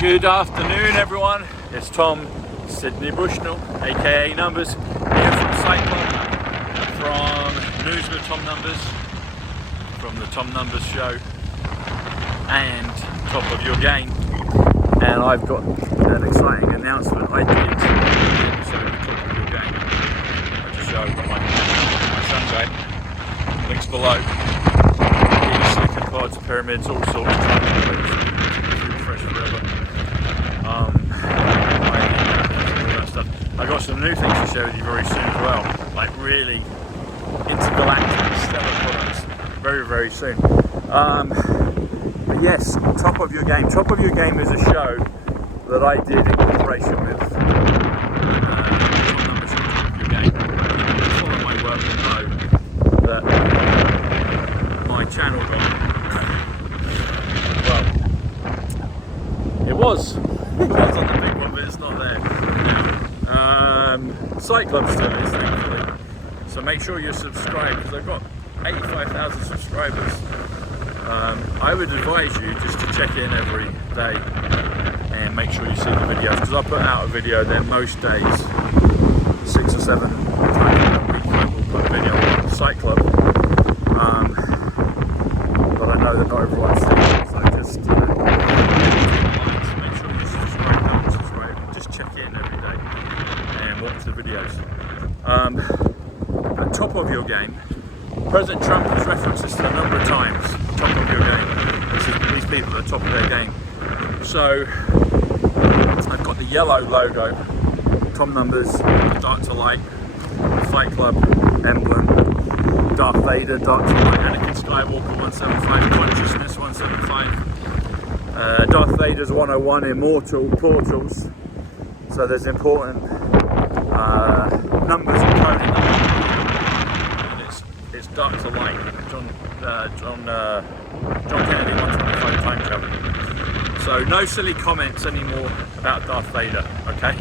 Good afternoon everyone, it's Tom Sydney Bushnell, aka Numbers, here from Psych, from News with Tom Numbers, from the Tom Numbers show and Top of Your Game. And I've got an exciting announcement I did in the episode of Top of Your Game. I'll just show my sunday, links below. Silicon pods, pyramids, all sorts of fresh forever. I got some new things to share with you very soon as well, like really intergalactic stellar products very soon. But yes, Top of Your Game. Top of Your Game is a show that I did in cooperation with Top of Your Game. People who follow my work will know that my channel got well, it was on the big one, but it's not there now. Psych still is, thankfully. So make sure you're subscribed, because I've got 85,000 subscribers. I would advise you just to check in every day and make sure you see the videos, because I put out a video then most days, 6 or 7 times a week I will put a video on Psych Club. But I know that not everyone's seeing it, so just make sure you subscribe, don't subscribe, just check in every day and watch the videos. At Top of Your Game, President Trump has referenced this a number of times. Top of your game. These people are top of their game. So I've got the yellow logo, Tom Numbers, Dark to Light, Fight Club emblem, Darth Vader, Dark to Light, Anakin Skywalker 175, Consciousness 175, Darth Vader's 101, Immortal, Portals. So there's important numbers and coding. And it's Dark to Light. John Kennedy 125 time travel. So no silly comments anymore about Darth Vader, okay?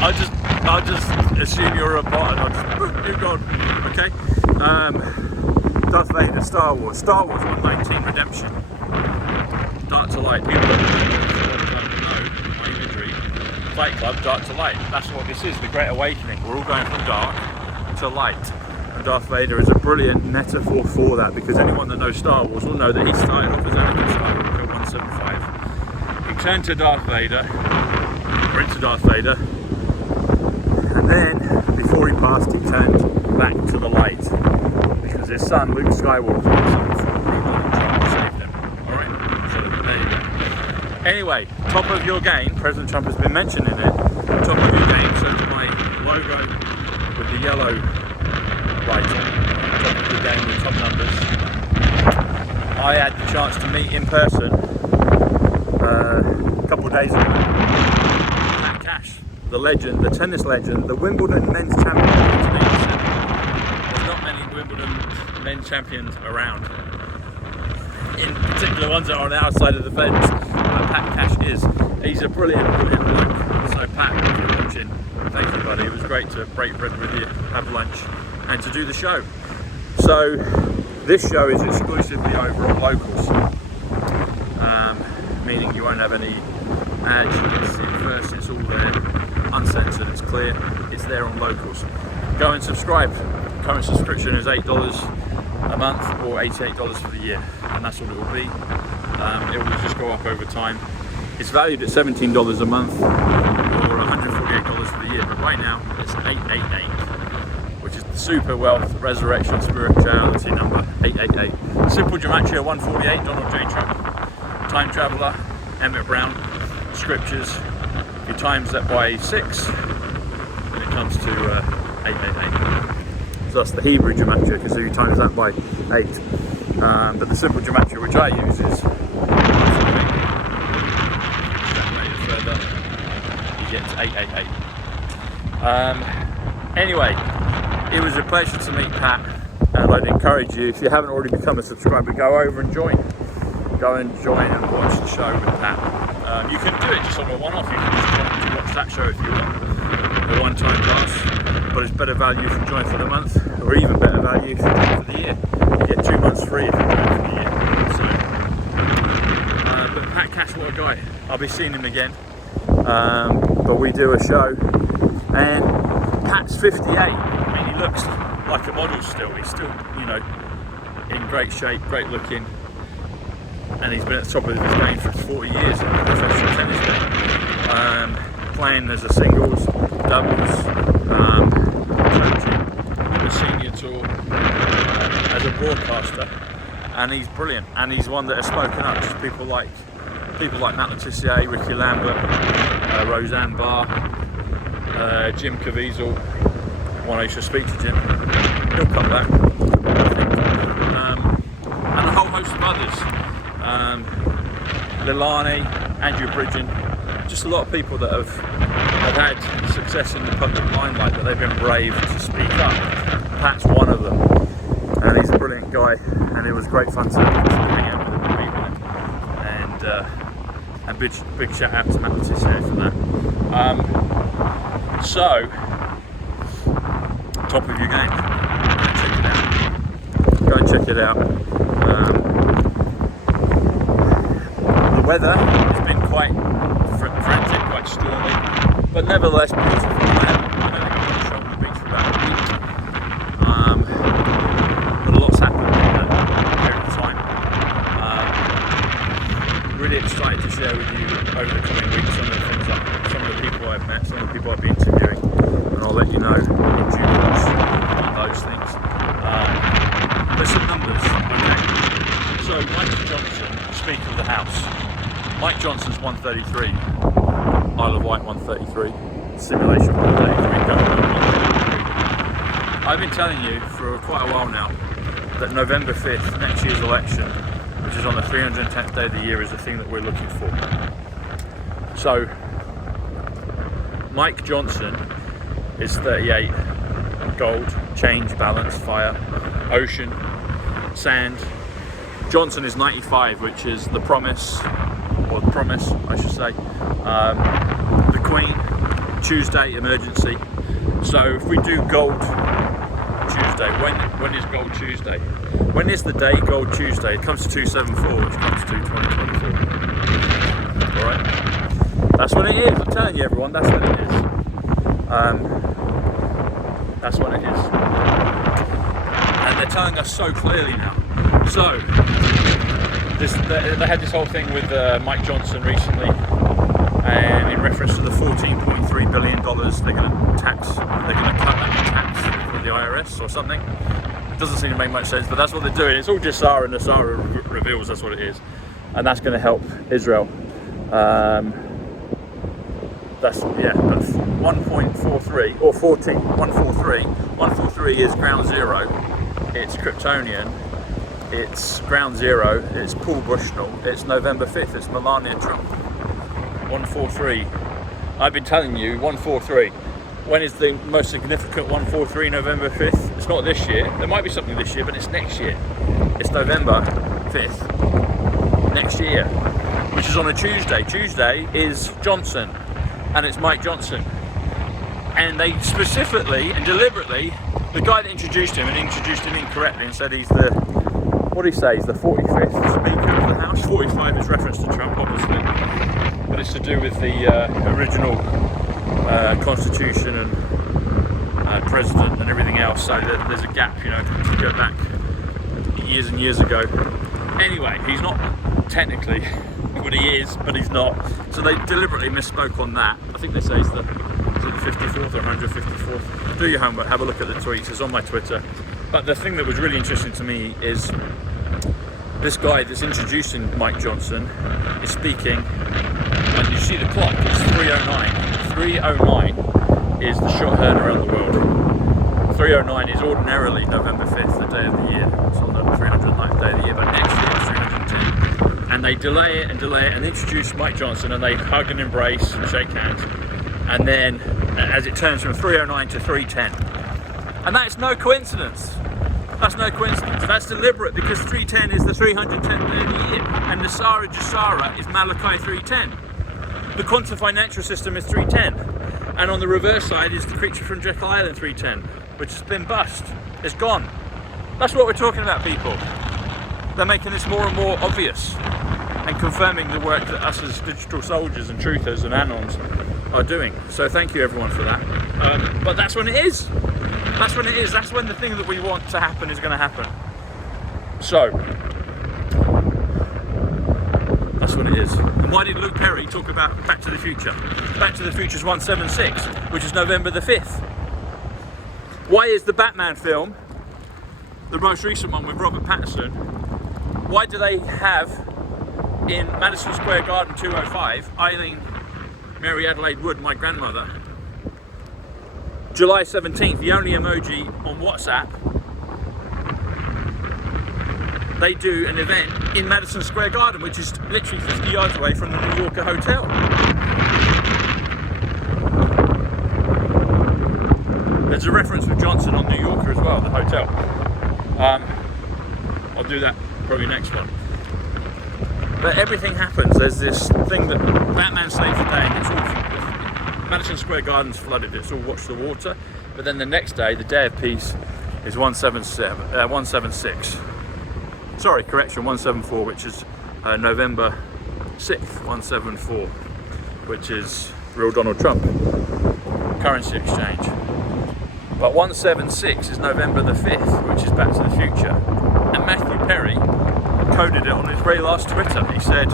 I'll just assume you're a bot and I'll just you're gone, okay? Darth Vader, Star Wars 119 Redemption, Dark to Light. People that know my imagery. Fight Club, Dark to Light. That's what this is, the Great Awakening. We're all going from dark to light. And Darth Vader is a brilliant metaphor for that, because anyone that knows Star Wars will know that he started off as Anakin Skywalker 175. He turned to Darth Vader, or into Darth Vader, and then, before he passed, he turned back to the light, because his son, Luke Skywalker, was trying to save them. Alright? So there you go. Anyway, Top of Your Game, President Trump has been mentioning it. Top of Your Game, so my logo with the yellow right on Top of Your Game with Top Numbers. I had the chance to meet in person a couple of days ago. Pat Cash, the legend, the tennis legend, the Wimbledon men's champion. There's not many Wimbledon men's champions around. In particular ones that are on the outside of the fence. Pat Cash is. He's a brilliant bloke. So Pat, if you're watching, thank you buddy. It was great to break bread with you, have lunch, and to do the show. So this show is exclusively over on locals, meaning you won't have any ads. You can see it first, it's all there, uncensored, it's clear, it's there on locals. Go and subscribe. Current subscription is $8 a month or $88 for the year, and that's what it will be. It will just go up over time. It's valued at $17 a month or $148 for the year, but right now it's $888. Which is the Super Wealth Resurrection Spirituality number, 888. Simple Gematria 148, Donald J. Trump. Time Traveller, Emmett Brown. Scriptures, if you times that by 6, and it comes to 888. So that's the Hebrew Gematria, because if you times that by 8. But the Simple Gematria which I use is 148. Further, you get to 888. Anyway, it was a pleasure to meet Pat, and I'd encourage you, if you haven't already become a subscriber, go over and join. Go and join and watch the show with Pat. You can do it just on a one-off, you can just watch that show if you want, a one-time pass, but it's better value if you join for the month, or even better value if you join for the year. You get 2 months free if you join for the year. So, but Pat Cash, what a guy. I'll be seeing him again, but we do a show, and Pat's 58. I mean, he looks like a model still. He's still, you know, in great shape, great looking, and he's been at the top of his game for 40 years in the professional tennis game, playing as a singles, doubles, coaching the senior tour, as a broadcaster, and he's brilliant. And he's one that has spoken up to people like Matt Letizia, Ricky Lambert, Roseanne Barr, Jim Caviezel. One I used to speak to Jim. He'll come back, I think. And a whole host of others. Lilani, Andrew Bridgen, just a lot of people that have had success in the public limelight, that they've been brave to speak up. Pat's one of them, and he's a brilliant guy, and it was great fun to hang out with him and meet with him. And big shout out to Matt Letizia for that. So, top of your game. Go and check it out. The weather has been quite frantic, quite stormy, but nevertheless beautiful. I don't think I've been shot on the beach for about a week. But a lot's happened in that period of time. Really excited to share with you over the coming weeks some of the things, some of the people I've met, some of the people I've been interviewing, and I'll let you know in due course about those things. There's some numbers, okay? So Mike Johnson, Speaker of the House. Mike Johnson's 133, Isle of Wight 133, Simulation 133, Government 133. I've been telling you for quite a while now that November 5th, next year's election, which is on the 310th day of the year, is the thing that we're looking for. So, Mike Johnson is 38, gold, change, balance, fire, ocean, sand. Johnson is 95, which is the promise, or the promise, I should say. The Queen, Tuesday, emergency. So if we do Gold Tuesday, when is Gold Tuesday? When is the day Gold Tuesday? It comes to 274, which comes to 2024. Alright? That's when it is, I'm telling you everyone, that's when it is. That's when it is. And they're telling us so clearly now. So, they had this whole thing with Mike Johnson recently, and in reference to the $14.3 billion they're going to cut that tax for the IRS or something. It doesn't seem to make much sense, but that's what they're doing. It's all just Sarah, and the Sarah reveals that's what it is, and that's going to help Israel. That's 1.43 or 14. 143. 143 is ground zero. It's Kryptonian. It's ground zero. It's Paul Bushnell. It's November 5th. It's Melania Trump. 143. I've been telling you 143. When is the most significant 143? November 5th. It's not this year. There might be something this year, but it's next year. It's November 5th. Next year, which is on a Tuesday. Tuesday is Johnson, and it's Mike Johnson. And they specifically and deliberately, the guy that introduced him incorrectly and said he's the, what did he say, he's the 45th Speaker of the House. 45 is reference to Trump, obviously, but it's to do with the original Constitution and President and everything else, so there's a gap, you know, to go back years and years ago. Anyway, he's not technically what he is, but he's not. So they deliberately misspoke on that. I think they say he's the 54th or 154th. Do your homework, have a look at the tweets, it's on my Twitter. But the thing that was really interesting to me is this guy that's introducing Mike Johnson is speaking, and you see the clock, it's 3:09. 3:09 is the shot heard around the world. 3:09 is ordinarily November 5th, the day of the year. It's on the 309th day of the year, but next year it's 310. And they delay it and introduce Mike Johnson, and they hug and embrace and shake hands. And then, as it turns from 3:09 to 3:10. And that's no coincidence. That's no coincidence. That's deliberate, because 3:10 is the 310th day of the year, and the Sara Jasara is Malachi 3:10. The quantum financial system is 3:10, and on the reverse side is the creature from Jekyll Island 3:10, which has been bust. It's gone. That's what we're talking about, people. They're making this more and more obvious and and confirming the work that us as digital soldiers and truthers and anons are doing. So thank you everyone for that. But that's when it is. That's when it is. That's when the thing that we want to happen is going to happen. So that's what it is. And why did Luke Perry talk about Back to the Future? Back to the Future's 176, which is November the 5th. Why is the Batman film, the most recent one with Robert Pattinson, why do they have in Madison Square Garden 205, Eileen Mary Adelaide Wood, my grandmother, July 17th, the only emoji on WhatsApp, they do an event in Madison Square Garden, which is literally 50 yards away from the New Yorker Hotel. There's a reference with Johnson on New Yorker as well, the hotel. I'll do that probably next one. But everything happens. There's this thing that Batman saves the day, and it's all Madison Square Garden's flooded. It's all watch the water. But then the next day, the day of peace, is 176. Sorry, correction, 174, which is November 6th, 174, which is real Donald Trump currency exchange. But 176 is November the 5th, which is Back to the Future. And Matthew Perry coded it on his very last Twitter. He said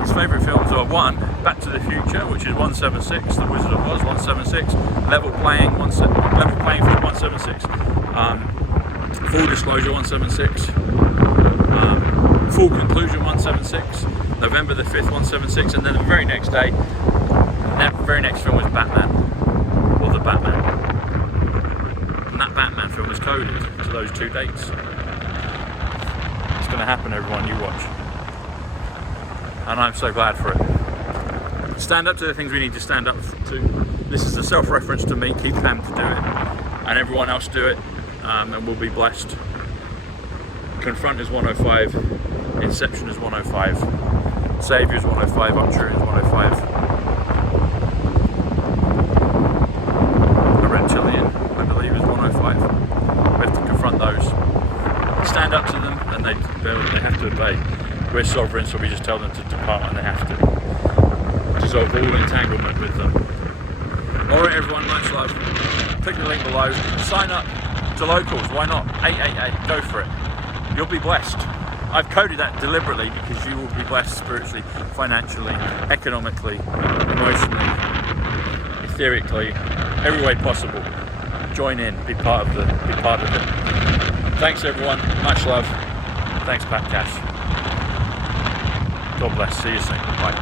his favourite films are 1, Back to the Future, which is 176, The Wizard of Oz 176, Level Playing Field 176, Full Disclosure 176, Full Conclusion 176, November the 5th 176, and then the very next day, that very next film was Batman, or The Batman. And that Batman film is coded to those two dates. It's going to happen, everyone, you watch. And I'm so glad for it. Stand up to the things we need to stand up to. This is a self-reference to me. Keep them to do it, and everyone else do it, and we'll be blessed. Confront is 105, Inception is 105, Saviour is 105, Upturing is 105, A Reptilian, I believe, is 105. We have to confront those, stand up to them, and they have to obey. We're sovereign, so we just tell them to depart, and they have to. Dissolve all entanglement with them. Alright everyone, much love. Click the link below. Sign up to locals, why not? 888, go for it. You'll be blessed. I've coded that deliberately because you will be blessed spiritually, financially, economically, emotionally, etherically, every way possible. Join in, be part of it. Thanks everyone, much love. Thanks Pat Cash. God bless, see you soon, bye.